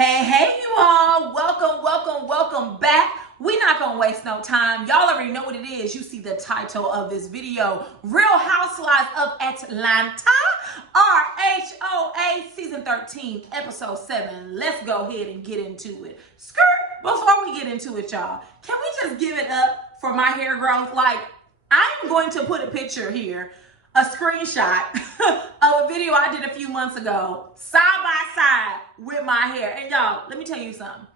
Hey, you all. Welcome back. We're not going to waste no time. Y'all already know what it is. You see the title of this video. Real Housewives of Atlanta, RHOA Season 13, Episode 7. Let's go ahead and get into it. Skirt. Before we get into it, y'all, can we just give it up for my hair growth? Like, I'm going to put a picture here, a screenshot of a video I did a few months ago, side by side with my hair. And y'all, let me tell you something.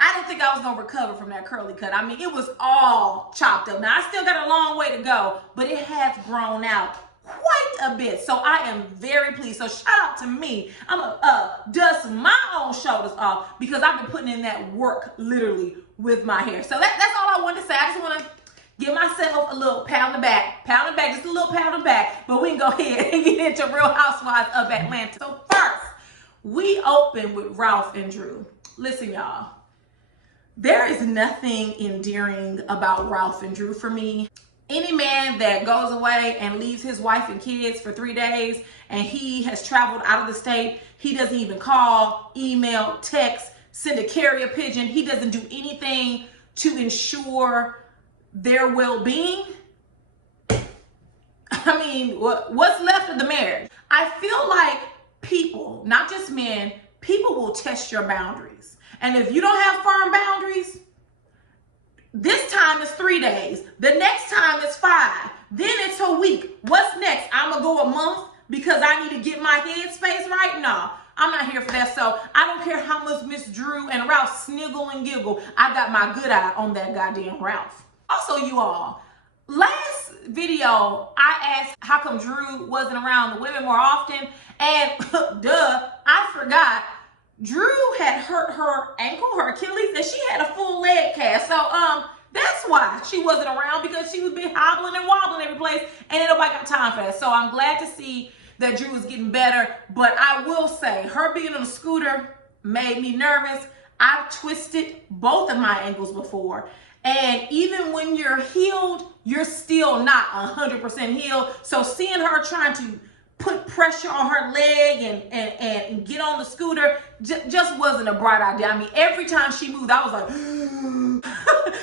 I didn't think I was gonna recover from that curly cut. I mean, it was all chopped up. Now, I still got a long way to go, but it has grown out quite a bit. So I am very pleased. So shout out to me. I'm gonna dust my own shoulders off because I've been putting in that work literally with my hair. So that's all I wanted to say. I just want to give myself a little pound the back, just a little pound the back. But we can go ahead and get into Real Housewives of Atlanta. So first, we open with Ralph and Drew. Listen, y'all. There is nothing endearing about Ralph and Drew for me. Any man that goes away and leaves his wife and kids for 3 days and he has traveled out of the state, he doesn't even call, email, text, send a carrier pigeon. He doesn't do anything to ensure their well-being. I mean, what's left of the marriage? I feel like people, not just men, people will test your boundaries. And if you don't have firm boundaries, this time is 3 days. The next time is 5. Then it's a week. What's next? I'm going to go a month because I need to get my headspace right? No, I'm not here for that. So I don't care how much Miss Drew and Ralph sniggle and giggle. I got my good eye on that goddamn Ralph. Also, you all, last video, I asked how come Drew wasn't around the women more often. And duh, I forgot. Drew had hurt her ankle, her Achilles, and she had a full leg cast. So that's why she wasn't around, because she would be hobbling and wobbling every place, and ain't nobody got time for that. So I'm glad to see that Drew is getting better. But I will say, her being on a scooter made me nervous. I've twisted both of my ankles before. And even when you're healed, you're still not 100% healed. So seeing her trying to put pressure on her leg and get on the scooter just wasn't a bright idea. I mean, every time she moved, I was like,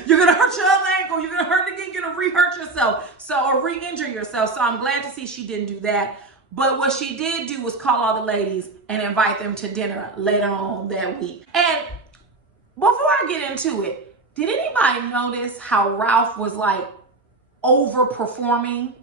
you're going to hurt your other ankle. You're going to hurt it again. You're going to re-hurt yourself. Or re-injure yourself. So I'm glad to see she didn't do that. But what she did do was call all the ladies and invite them to dinner later on that week. And before I get into it, did anybody notice how Ralph was like overperforming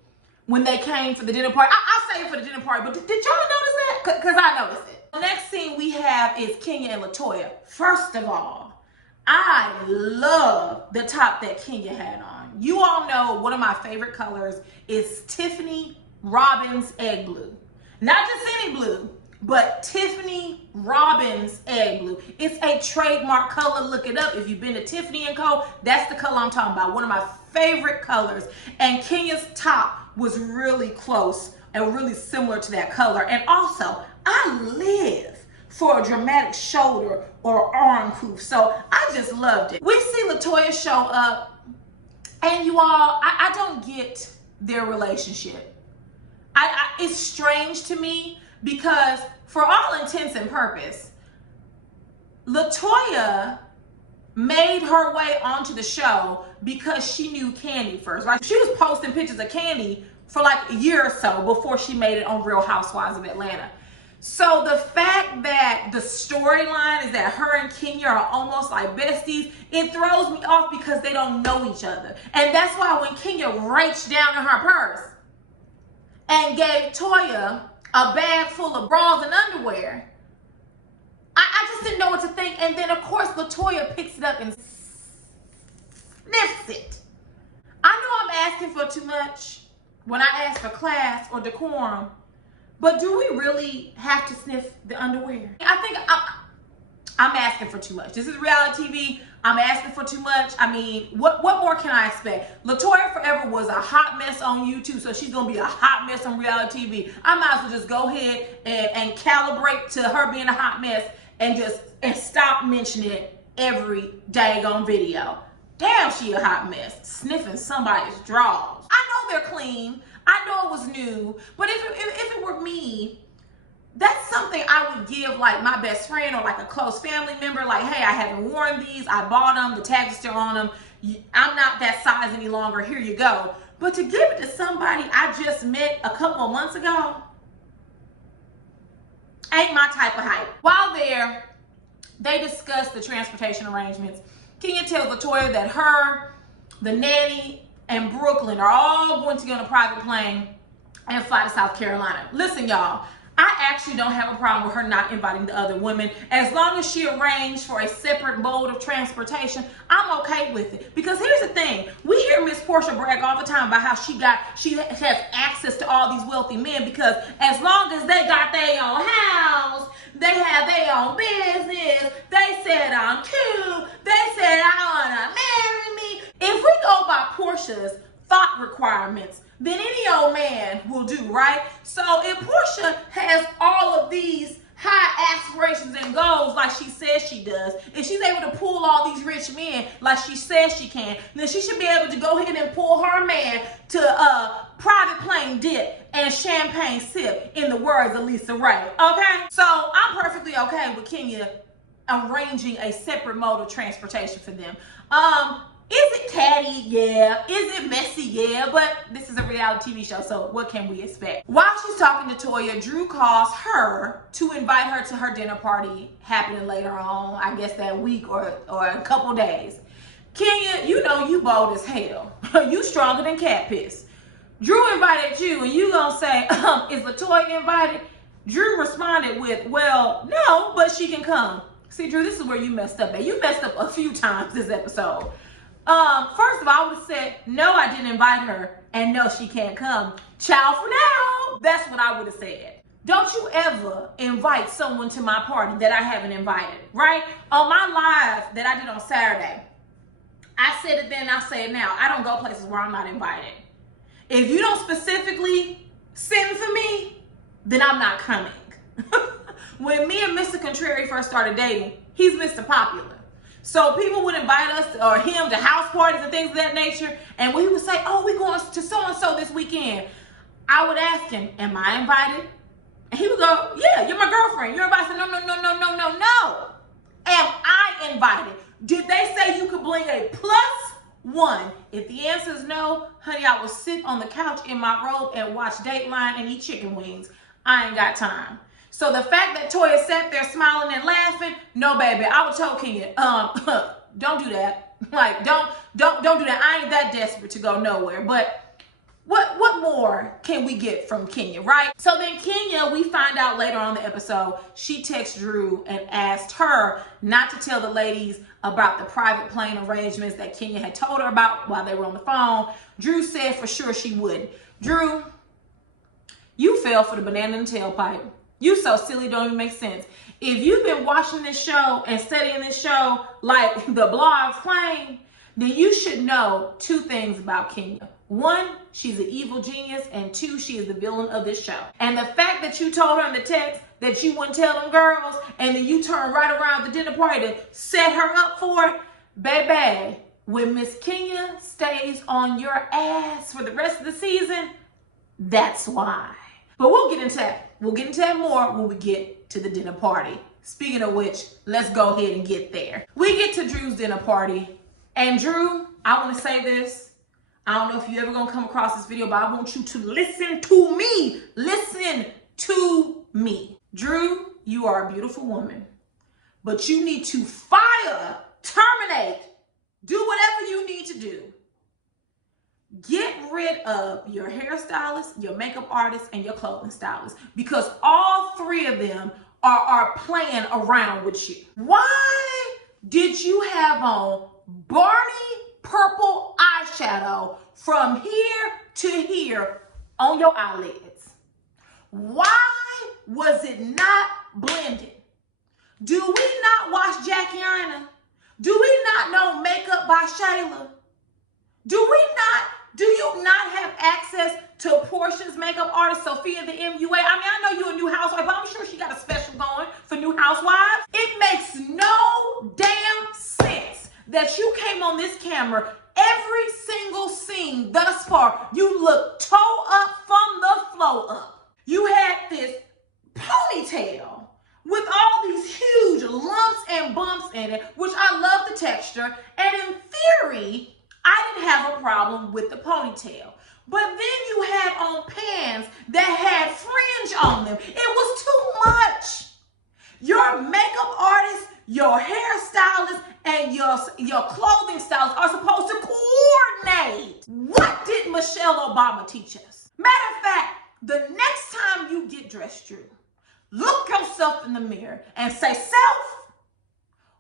when they came for the dinner party? I'll say it for the dinner party, but did y'all notice that? Because I noticed it. The next scene we have is Kenya and LaToya. First of all, I love the top that Kenya had on. You all know one of my favorite colors is Tiffany Robbins egg blue. Not just any blue, but Tiffany Robbins egg blue. It's a trademark color. Look it up. If you've been to Tiffany & Co., that's the color I'm talking about. One of my favorite colors. And Kenya's top was really close and really similar to that color. And also, I live for a dramatic shoulder or arm poof. So I just loved it. We see LaToya show up, and you all, I don't get their relationship. It's strange to me because for all intents and purpose, LaToya made her way onto the show because she knew Candy first. Like, she was posting pictures of Candy for like a year or so before she made it on Real Housewives of Atlanta. So the fact that the storyline is that her and Kenya are almost like besties, it throws me off because they don't know each other. And that's why when Kenya reached down in her purse and gave Toya a bag full of bras and underwear, I just didn't know what to think. And then, of course, LaToya picks it up and sniffs it. I know I'm asking for too much when I ask for class or decorum, but do we really have to sniff the underwear? I think I'm asking for too much. This is reality TV. I'm asking for too much. I mean, what more can I expect? LaToya Forever was a hot mess on YouTube, so she's going to be a hot mess on reality TV. I might as well just go ahead and calibrate to her being a hot mess and stop mentioning it every daggone video. Damn, she a hot mess, sniffing somebody's drawers. I know they're clean. I know it was new, but if it were me, That's something I would give like my best friend or like a close family member. Like, hey, I haven't worn these. I bought them. The tags are still on them. I'm not that size any longer. Here you go. But to give it to somebody I just met a couple of months ago ain't my type of hype. While there, they discussed the transportation arrangements. Kenya tells LaToya that her, the nanny, and Brooklyn are all going to get on a private plane and fly to South Carolina. Listen, y'all, I actually don't have a problem with her not inviting the other women. As long as she arranged for a separate mode of transportation, I'm okay with it. Because here's the thing. We hear Miss Portia brag all the time about how she has access to all these wealthy men because as long as they got their own house, they have their own business, they said I'm cute, they said I want to marry me. If we go by Portia's thought requirements, then any old man will do, right? So if Portia has all of these high aspirations and goals like she says she does, if she's able to pull all these rich men like she says she can, then she should be able to go ahead and pull her man to a private plane dip and champagne sip, in the words of Lisa Ray, okay? So I'm perfectly okay with Kenya arranging a separate mode of transportation for them. Is it catty? Yeah. Is it messy? Yeah. But this is a reality TV show, so what can we expect? While she's talking to Toya, Drew calls her to invite her to her dinner party happening later on, I guess that week or a couple days. Kenya, you know you bold as hell. You stronger than cat piss. Drew invited you, and you gonna say, is LaToya invited? Drew responded with, well, no, but she can come. See, Drew, this is where you messed up at. You messed up a few times this episode. First of all, I would have said, no, I didn't invite her, and no, she can't come. Ciao for now. That's what I would have said. Don't you ever invite someone to my party that I haven't invited, right? On my live that I did on Saturday, I said it then, I say it now. I don't go places where I'm not invited. If you don't specifically send for me, then I'm not coming. When me and Mr. Contrary first started dating, he's Mr. Popular. So people would invite us or him to house parties and things of that nature. And we would say, oh, we're going to so-and-so this weekend. I would ask him, am I invited? And he would go, yeah, you're my girlfriend. You're invited. I said, no. Am I invited? Did they say you could bring a +1? If the answer is no, honey, I will sit on the couch in my robe and watch Dateline and eat chicken wings. I ain't got time. So the fact that Toya sat there smiling and laughing, no, baby, I would tell Kenya, don't do that. Like, don't do that. I ain't that desperate to go nowhere. But what more can we get from Kenya, right? So then Kenya, we find out later on the episode, she texted Drew and asked her not to tell the ladies about the private plane arrangements that Kenya had told her about while they were on the phone. Drew said for sure she wouldn't. Drew, you fell for the banana in the tailpipe. You so silly, don't even make sense. If you've been watching this show and studying this show like the blogs claim, then you should know two things about Kenya. One, she's an evil genius, and two, she is the villain of this show. And the fact that you told her in the text that you wouldn't tell them girls, and then you turned right around the dinner party to set her up for it, baby, when Miss Kenya stays on your ass for the rest of the season, that's why. But we'll get into that. We'll get into that more when we get to the dinner party. Speaking of which, let's go ahead and get there. We get to Drew's dinner party. And Drew, I want to say this. I don't know if you're ever going to come across this video, but I want you to listen to me. Listen to me. Drew, you are a beautiful woman. But you need to fire, terminate, do whatever you need to do. Get rid of your hairstylist, your makeup artist, and your clothing stylist, because all three of them are playing around with you. Why did you have on Barney purple eyeshadow from here to here on your eyelids? Why was it not blended? Do we not watch Jackiana? Do we not know Makeup by Shayla? Do you not have access to Portia's makeup artist, Sophia the MUA? I mean, I know you're a new housewife, but I'm sure she got a special going for new housewives. It makes no damn sense that you came on this camera, every single scene thus far, you look toe up from the flow up. You had this ponytail with all these huge lumps and bumps in it, which I love the texture. And in theory, I didn't have a problem with the ponytail. But then you had on pants that had fringe on them. It was too much. Your makeup artist, your hairstylist, and your clothing stylist are supposed to coordinate. What did Michelle Obama teach us? Matter of fact, the next time you get dressed, Drew, look yourself in the mirror and say, self,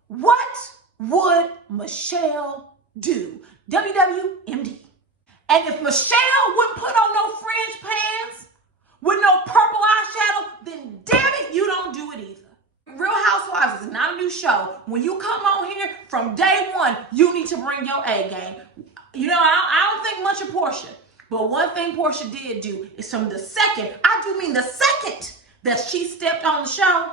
what would Michelle do? WWMD. And if Michelle wouldn't put on no fringe pants with no purple eyeshadow, then damn it, you don't do it either. Real Housewives is not a new show. When you come on here from day one, you need to bring your A game. You know, I don't think much of Portia. But one thing Portia did do is from the second, I do mean the second that she stepped on the show,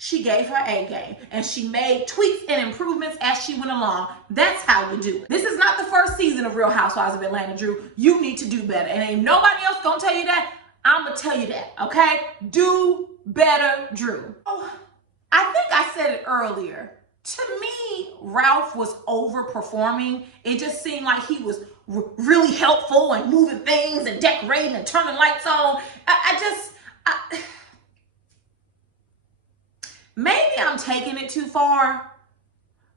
she gave her A game and she made tweaks and improvements as she went along. That's how you do it. This is not the first season of Real Housewives of Atlanta, Drew. You need to do better. And ain't nobody else gonna tell you that. I'm gonna tell you that, okay? Do better, Drew. Oh, I think I said it earlier. To me, Ralph was overperforming. It just seemed like he was really helpful and moving things and decorating and turning lights on. Maybe I'm taking it too far,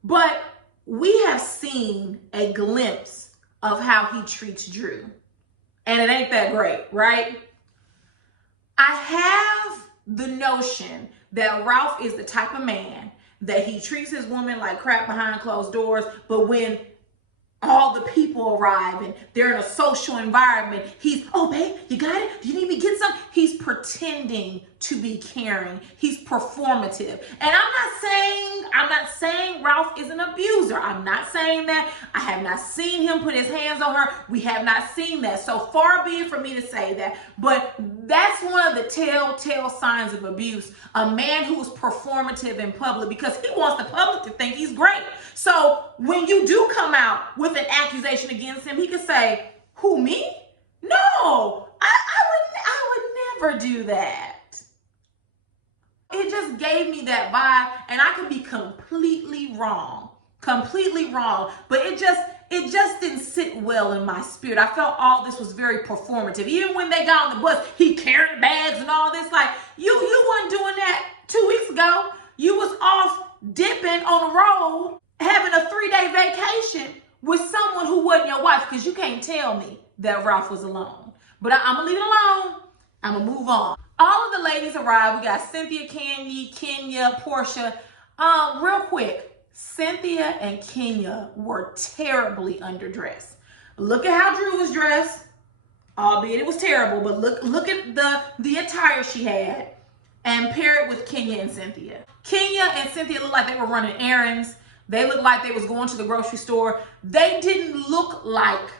but we have seen a glimpse of how he treats Drew. And it ain't that great, right? I have the notion that Ralph is the type of man that he treats his woman like crap behind closed doors, but when all the people arrive and they're in a social environment, he's, oh babe, you got it? Do you need me to get some? He's pretending to be caring. He's performative. And I'm not saying Ralph is an abuser. I'm not saying that. I have not seen him put his hands on her. We have not seen that. So far be it for me to say that. But that's one of the telltale signs of abuse. A man who is performative in public because he wants the public to think he's great. So when you do come out with an accusation against him, he could say, who, me? No, I would never do that. It just gave me that vibe, and I could be completely wrong, but it just didn't sit well in my spirit. I felt all this was very performative. Even when they got on the bus, he carried bags and all this. Like, you wasn't doing that 2 weeks ago. You was off dipping on the road, having a 3-day vacation with someone who wasn't your wife, because you can't tell me that Ralph was alone. But I'm going to leave it alone. I'm going to move on. All of the ladies arrived. We got Cynthia, Kenya, Portia. Real quick, Cynthia and Kenya were terribly underdressed. Look at how Drew was dressed, albeit it was terrible, but look at the attire she had and pair it with Kenya and Cynthia. Kenya and Cynthia looked like they were running errands. They looked like they was going to the grocery store. They didn't look like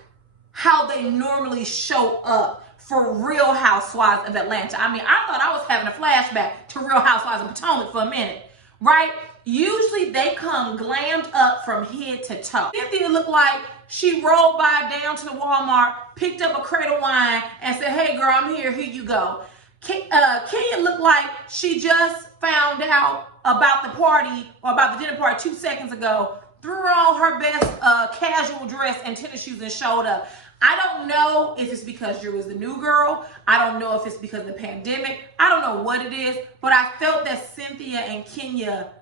how they normally show up for Real Housewives of Atlanta. I mean, I thought I was having a flashback to Real Housewives of Potomac for a minute, right? Usually they come glammed up from head to toe. Cynthia looked like she rolled by down to the Walmart, picked up a crate of wine and said, hey girl, I'm here, here you go. Kenya looked like she just found out about the party or about the dinner party 2 seconds ago, threw on her best casual dress and tennis shoes and showed up. I don't know if it's because Drew is the new girl. I don't know if it's because of the pandemic. I don't know what it is, but I felt that Cynthia and Kenya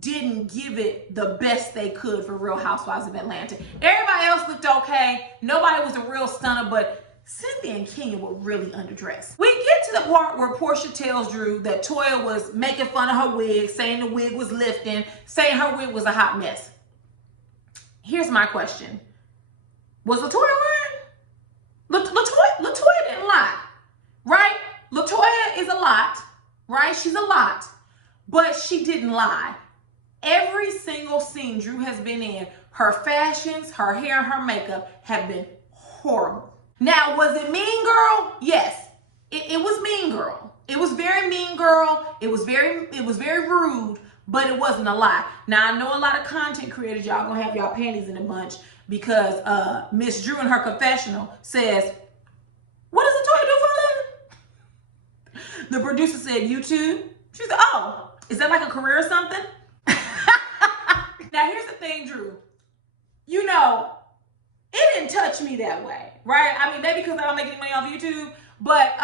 didn't give it the best they could for Real Housewives of Atlanta. Everybody else looked okay. Nobody was a real stunner, but Cynthia and Kenya were really underdressed. We get to the part where Portia tells Drew that Toya was making fun of her wig, saying the wig was lifting, saying her wig was a hot mess. Here's my question. Was LaToya lying? LaToya didn't lie, right? LaToya is a lot, right? She's a lot, but she didn't lie. Every single scene Drew has been in, her fashions, her hair, and her makeup have been horrible. Now, was it Mean Girl? Yes, it was Mean Girl. It was very Mean Girl. It was very rude, but it wasn't a lie. Now, I know a lot of content creators, y'all gonna have y'all panties in a bunch because Miss Drew in her confessional says, what does LaToya do for a living? The producer said YouTube, She said, oh, is that like a career or something? Now, here's the thing, Drew. You know, it didn't touch me that way, right? I mean, maybe because I don't make any money off YouTube, but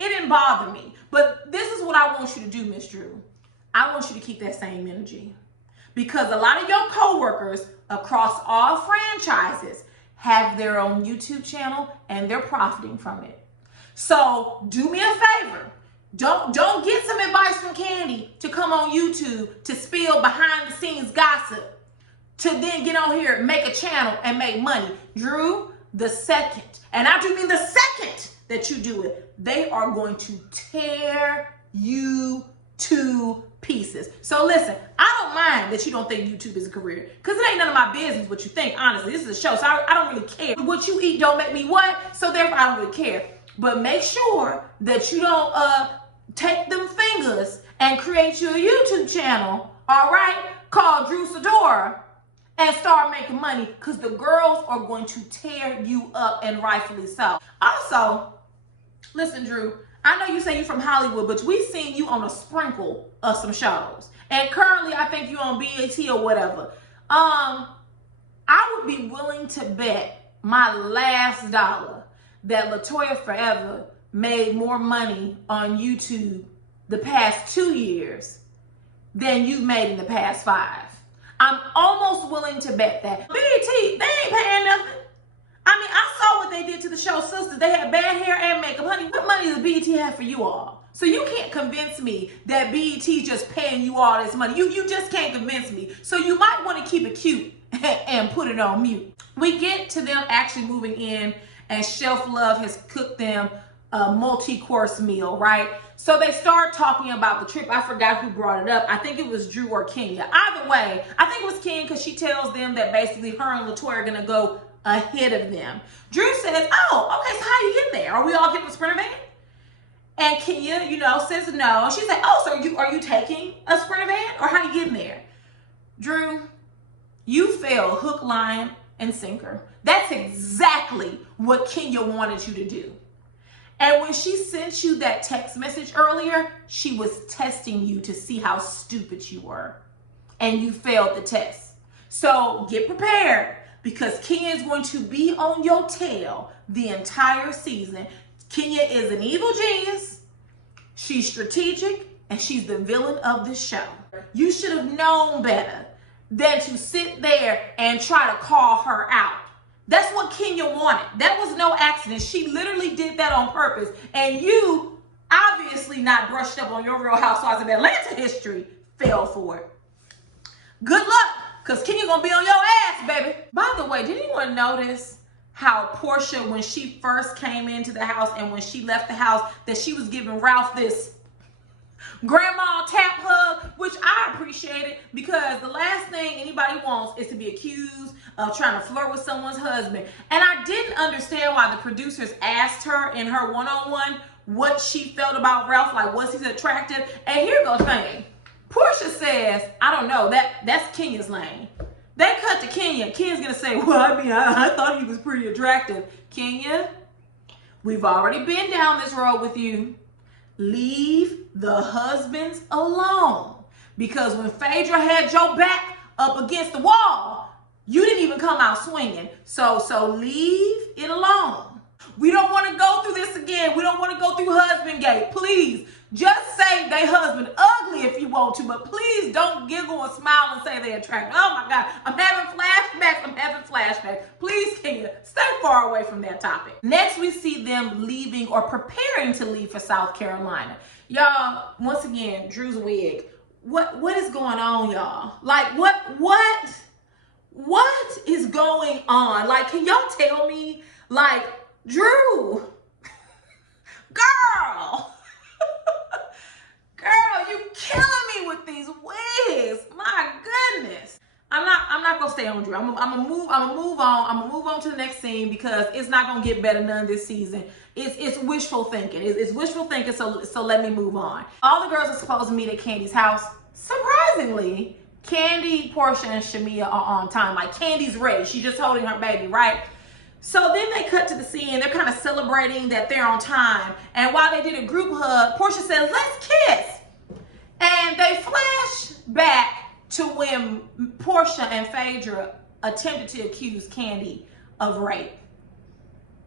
it didn't bother me. But this is what I want you to do, Miss Drew. I want you to keep that same energy. Because a lot of your coworkers across all franchises have their own YouTube channel and they're profiting from it. So do me a favor. Don't get some advice from Candy to come on YouTube to spill behind the scenes gossip, to then get on here, make a channel and make money. Drew, the second, and I do mean the second that you do it, they are going to tear you to pieces. So listen, I don't mind that you don't think YouTube is a career, because it ain't none of my business what you think, honestly. This is a show, so I don't really care. What you eat don't make me what, so therefore I don't really care. But make sure that you don't take them fingers and create you a YouTube channel, all right, called Drew Sidora, and start making money, because the girls are going to tear you up, and rightfully so. Also, listen, Drew, I know you say you're from Hollywood, but we've seen you on a sprinkle of some shows. And currently, I think you're on BET or whatever. I would be willing to bet my last dollar that LaToya Forever made more money on YouTube the past 2 years than you've made in the past 5. I'm almost willing to bet that. BET, they ain't paying nothing. I mean, I saw what they did to the show Sisters. They had bad hair and makeup. Honey, what money does BET have for you all? So you can't convince me that BET just paying you all this money. You just can't convince me. So you might want to keep it cute and put it on mute. We get to them actually moving in, and Shelf Love has cooked them a multi-course meal, right? So they start talking about the trip. I forgot who brought it up. I think it was Drew or Kenya. Either way, I think it was Kenya, because she tells them that basically her and LaToya are going to go ahead of them. Drew says, oh, okay, so how you get there? Are we all getting the Sprinter van? And Kenya, says no. And she's like, oh, so are you taking a Sprinter van? Or how you getting there? Drew, you fell hook, line, and sinker. That's exactly what Kenya wanted you to do. And when she sent you that text message earlier, she was testing you to see how stupid you were. And you failed the test. So get prepared, because Kenya is going to be on your tail the entire season. Kenya is an evil genius. She's strategic, and she's the villain of the show. You should have known better than to sit there and try to call her out. That's what Kenya wanted. That was no accident. She literally did that on purpose. And you, obviously not brushed up on your Real Housewives of Atlanta history, fell for it. Good luck, because Kenya gonna be on your ass, baby. By the way, did anyone notice how Portia, when she first came into the house and when she left the house, that she was giving Ralph this grandma tap hug, which I appreciated, because the last thing anybody wants is to be accused of trying to flirt with someone's husband. And I didn't understand why the producers asked her in her one-on-one what she felt about Ralph, like was he attractive? And here goes the thing. Portia says, I don't know, that's Kenya's lane. They cut to Kenya. Kenya's gonna say, well, I thought he was pretty attractive. Kenya, we've already been down this road with you. Leave the husbands alone. Because when Phaedra had your back up against the wall, you didn't even come out swinging. So leave it alone. We don't want to go through this again. We don't want to go through husband gate. Please, just say they husband ugly if you want to, but please don't giggle and smile and say they attractive. Oh my God, I'm having flashbacks. Please, Kenya, stay far away from that topic. Next, we see them leaving or preparing to leave for South Carolina. Y'all, once again, Drew's wig. What is going on, y'all? Like, what is going on? Like, can y'all tell me? Like, Drew, girl, you killing me with these wigs. My goodness. I'm not gonna stay on Drew. I'm gonna move on to the next scene, because it's not gonna get better none this season. It's wishful thinking. It's wishful thinking. So let me move on. All the girls are supposed to meet at Candy's house. Surprisingly, Candy, Portia, and Shamia are on time. Like, Candy's ready. She's just holding her baby, right? So then they cut to the scene. They're kind of celebrating that they're on time. And while they did a group hug, Portia says, let's kiss. And they flash back to when Portia and Phaedra attempted to accuse Kandi of rape.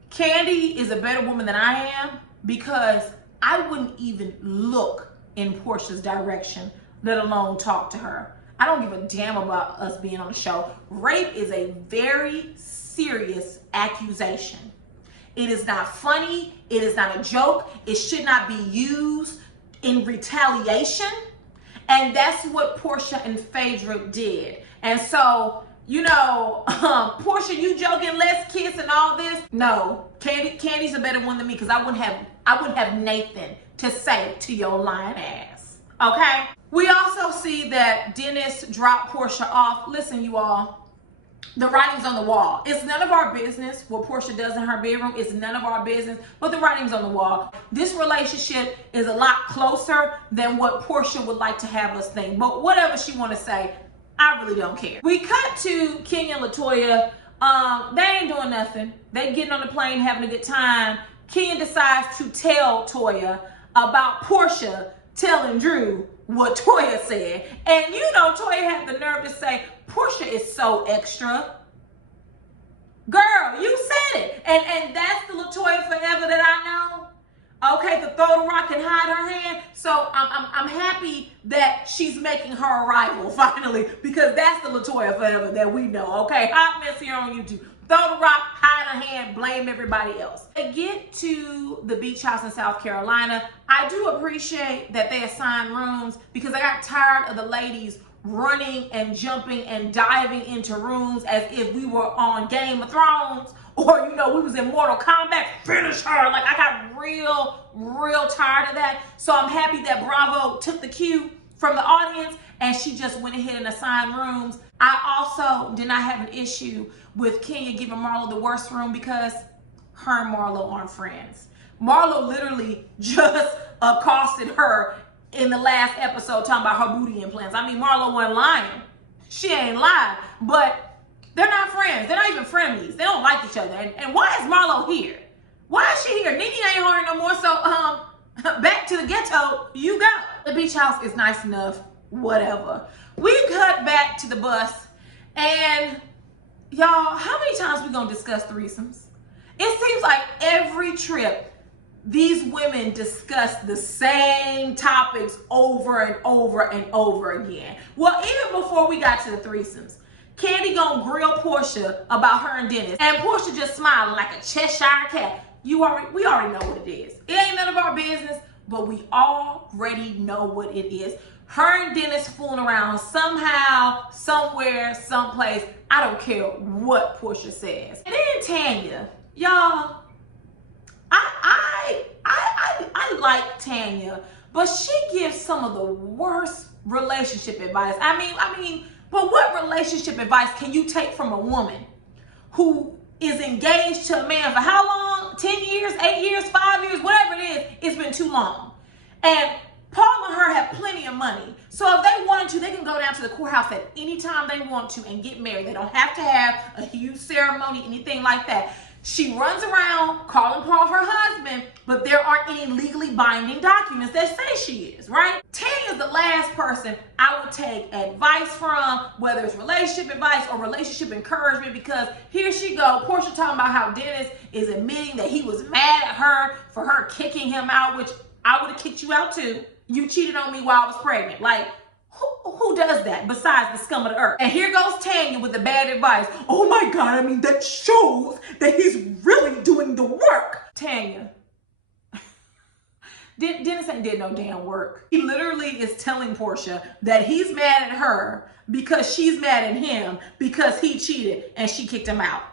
Kandi is a better woman than I am because I wouldn't even look in Portia's direction, let alone talk to her. I don't give a damn about us being on the show. Rape is a very serious accusation. It is not funny. It is not a joke. It should not be used in retaliation. And that's what Portia and Phaedra did. And so, you know, Portia, you joking, let's kiss and all this. No, Candy's a better one than me because I wouldn't have Nathan to say to your lying ass. Okay? We also see that Dennis dropped Portia off. Listen, you all. The writing's on the wall. It's none of our business what Portia does in her bedroom. It's none of our business, but the writing's on the wall. This relationship is a lot closer than what Portia would like to have us think. But whatever she want to say, I really don't care. We cut to Kenya and LaToya. They ain't doing nothing. They getting on the plane, having a good time. Kenya decides to tell Toya about Portia telling Drew what Toya said. And you know, Toya had the nerve to say, Portia is so extra. Girl, you said it. And that's the LaToya forever that I know. Okay, to throw the rock and hide her hand. So I'm happy that she's making her arrival finally, because that's the LaToya forever that we know. Okay, hot mess here on YouTube. Throw the rock, hide her hand, blame everybody else. To get to the beach house in South Carolina, I do appreciate that they assigned rooms because I got tired of the ladies running and jumping and diving into rooms as if we were on Game of Thrones or, you know, we was in Mortal Kombat. Finish her. Like, I got real tired of that. So I'm happy that Bravo took the cue from the audience and she just went ahead and assigned rooms. I also did not have an issue with Kenya giving Marlo the worst room because her and Marlo aren't friends. Marlo literally just accosted her in the last episode talking about her booty implants. I mean, Marlo wasn't lying. She ain't lying, but they're not friends. They're not even frenemies. They don't like each other. And why is Marlo here? Why is she here? Nene ain't hard no more, so back to the ghetto you go. The beach house is nice enough, whatever. We cut back to the bus, and y'all, how many times we gonna discuss threesomes? It seems like every trip, these women discuss the same topics over and over and over again. Well, even before we got to the threesomes, Kandi gonna grill Portia about her and Dennis, and Portia just smiling like a Cheshire cat. We already know what it is. It ain't none of our business, but we already know what it is. Her and Dennis fooling around somehow, somewhere, someplace. I don't care what Portia says. And then Tanya, y'all, I like Tanya, but she gives some of the worst relationship advice. I mean, but what relationship advice can you take from a woman who is engaged to a man for how long? 10 years, 8 years, 5 years, whatever it is, it's been too long. And Paul and her have plenty of money. So if they wanted to, they can go down to the courthouse at any time they want to and get married. They don't have to have a huge ceremony, anything like that. She runs around calling Paul her husband, but there aren't any legally binding documents that say she is, right? Tanya's the last person I would take advice from, whether it's relationship advice or relationship encouragement, because here she go, Portia talking about how Dennis is admitting that he was mad at her for her kicking him out, which I would have kicked you out too. You cheated on me while I was pregnant. Like, who does that besides the scum of the earth? And here goes Tanya with the bad advice. Oh my God, I mean, that shows that he's really doing the work. Tanya, Dennis ain't did no damn work. He literally is telling Portia that he's mad at her because she's mad at him because he cheated and she kicked him out.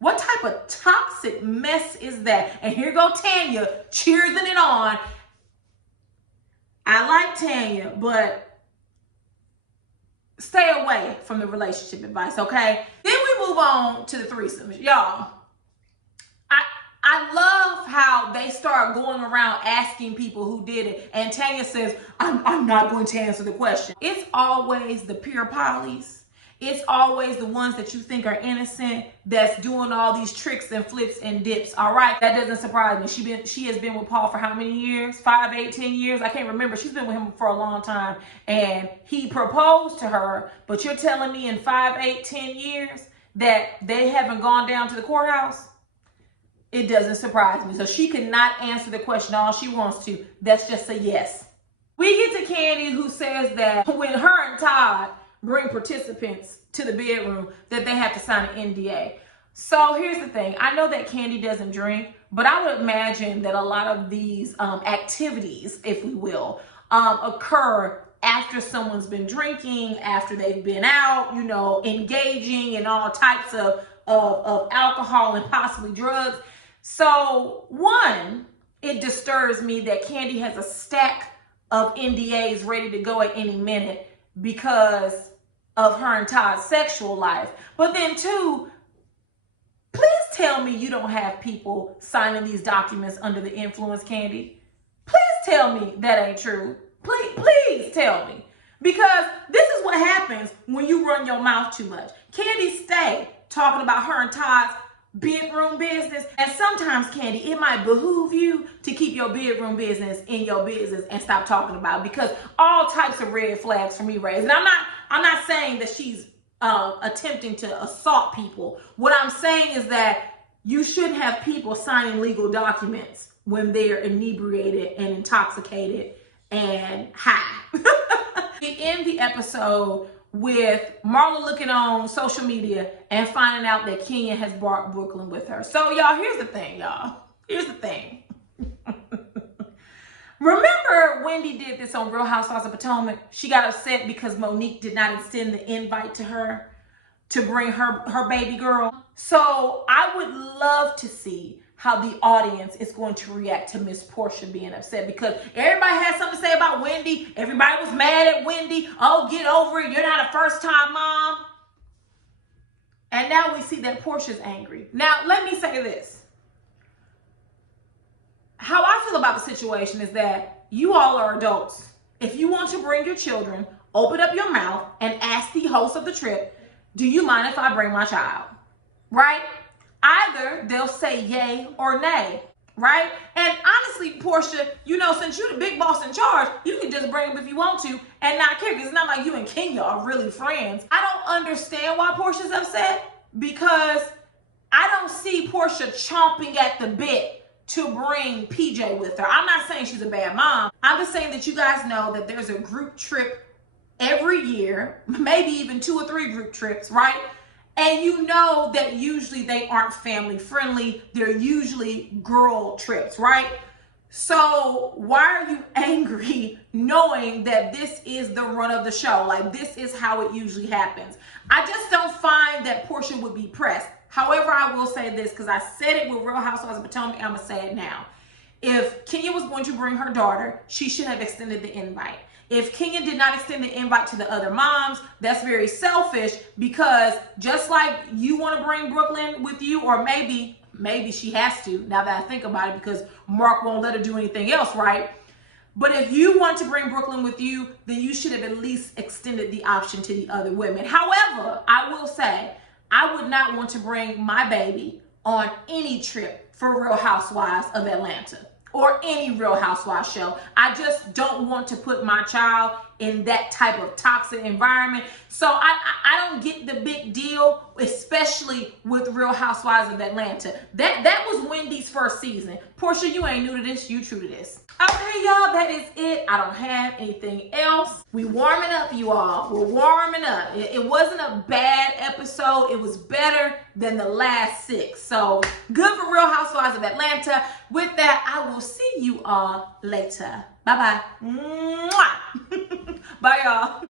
What type of toxic mess is that? And here go Tanya cheering it on. I like Tanya, but stay away from the relationship advice, okay? Then we move on to the threesomes. Y'all, I love how they start going around asking people who did it. And Tanya says, I'm not going to answer the question. It's always the pure polys. It's always the ones that you think are innocent that's doing all these tricks and flips and dips. All right, that doesn't surprise me. She has been with Paul for how many years? 5, 8, 10 years? I can't remember. She's been with him for a long time, and he proposed to her. But you're telling me in 5, 8, 10 years that they haven't gone down to the courthouse? It doesn't surprise me. So she cannot answer the question all she wants to. That's just a yes. We get to Kandi, who says that when her and Todd bring participants to the bedroom, that they have to sign an NDA. So here's the thing. I know that Kandi doesn't drink, but I would imagine that a lot of these activities, if we will, occur after someone's been drinking, after they've been out, you know, engaging in all types of alcohol and possibly drugs. So one, it disturbs me that Kandi has a stack of NDAs ready to go at any minute because of her and Todd's sexual life. But then two, please tell me you don't have people signing these documents under the influence, Kandi. Please tell me that ain't true. Please tell me. Because this is what happens when you run your mouth too much. Kandi stay talking about her and Todd's bedroom business. And sometimes, Kandi, it might behoove you to keep your bedroom business in your business and stop talking about it, because all types of red flags for me raised. And I'm not saying that she's attempting to assault people. What I'm saying is that you shouldn't have people signing legal documents when they're inebriated and intoxicated and high. We end the episode with Marla looking on social media and finding out that Kenya has brought Brooklyn with her. So y'all, here's the thing, y'all. Here's the thing. Remember Wendy did this on Real Housewives of Potomac? She got upset because Monique did not extend the invite to her to bring her baby girl. So I would love to see how the audience is going to react to Miss Portia being upset, because everybody has something to say about Wendy. Everybody was mad at Wendy. Oh, get over it. You're not a first-time mom. And now we see that Portia's angry. Now, let me say this. How I feel about the situation is that you all are adults. If you want to bring your children, open up your mouth and ask the host of the trip, do you mind if I bring my child? Right? Either they'll say yay or nay, right? And honestly, Portia, you know, since you're the big boss in charge, you can just bring them if you want to and not care, because it's not like you and Kenya are really friends. I don't understand why Portia's upset, because I don't see Portia chomping at the bit to bring PJ with her. I'm not saying she's a bad mom. I'm just saying that you guys know that there's a group trip every year, maybe even 2 or 3 group trips, right? And you know that usually they aren't family friendly. They're usually girl trips, right? So why are you angry knowing that this is the run of the show? Like, this is how it usually happens. I just don't find that Portia would be pressed. However, I will say this, because I said it with Real Housewives of Potomac, I'm going to say it now. If Kenya was going to bring her daughter, she should have extended the invite. If Kenya did not extend the invite to the other moms, that's very selfish, because just like you want to bring Brooklyn with you, or maybe she has to, now that I think about it, because Mark won't let her do anything else, right? But if you want to bring Brooklyn with you, then you should have at least extended the option to the other women. However, I will say, I would not want to bring my baby on any trip for Real Housewives of Atlanta or any Real Housewives show. I just don't want to put my child in that type of toxic environment. So I don't get the big deal, especially with Real Housewives of Atlanta. That was Wendy's first season. Portia, you ain't new to this, you true to this. Okay, y'all, that is it. I don't have anything else. We warming up, you all. We're warming up. It wasn't a bad episode. It was better than the last 6. So good for Real Housewives of Atlanta. With that, I will see you all later. Bye-bye. Bye, y'all.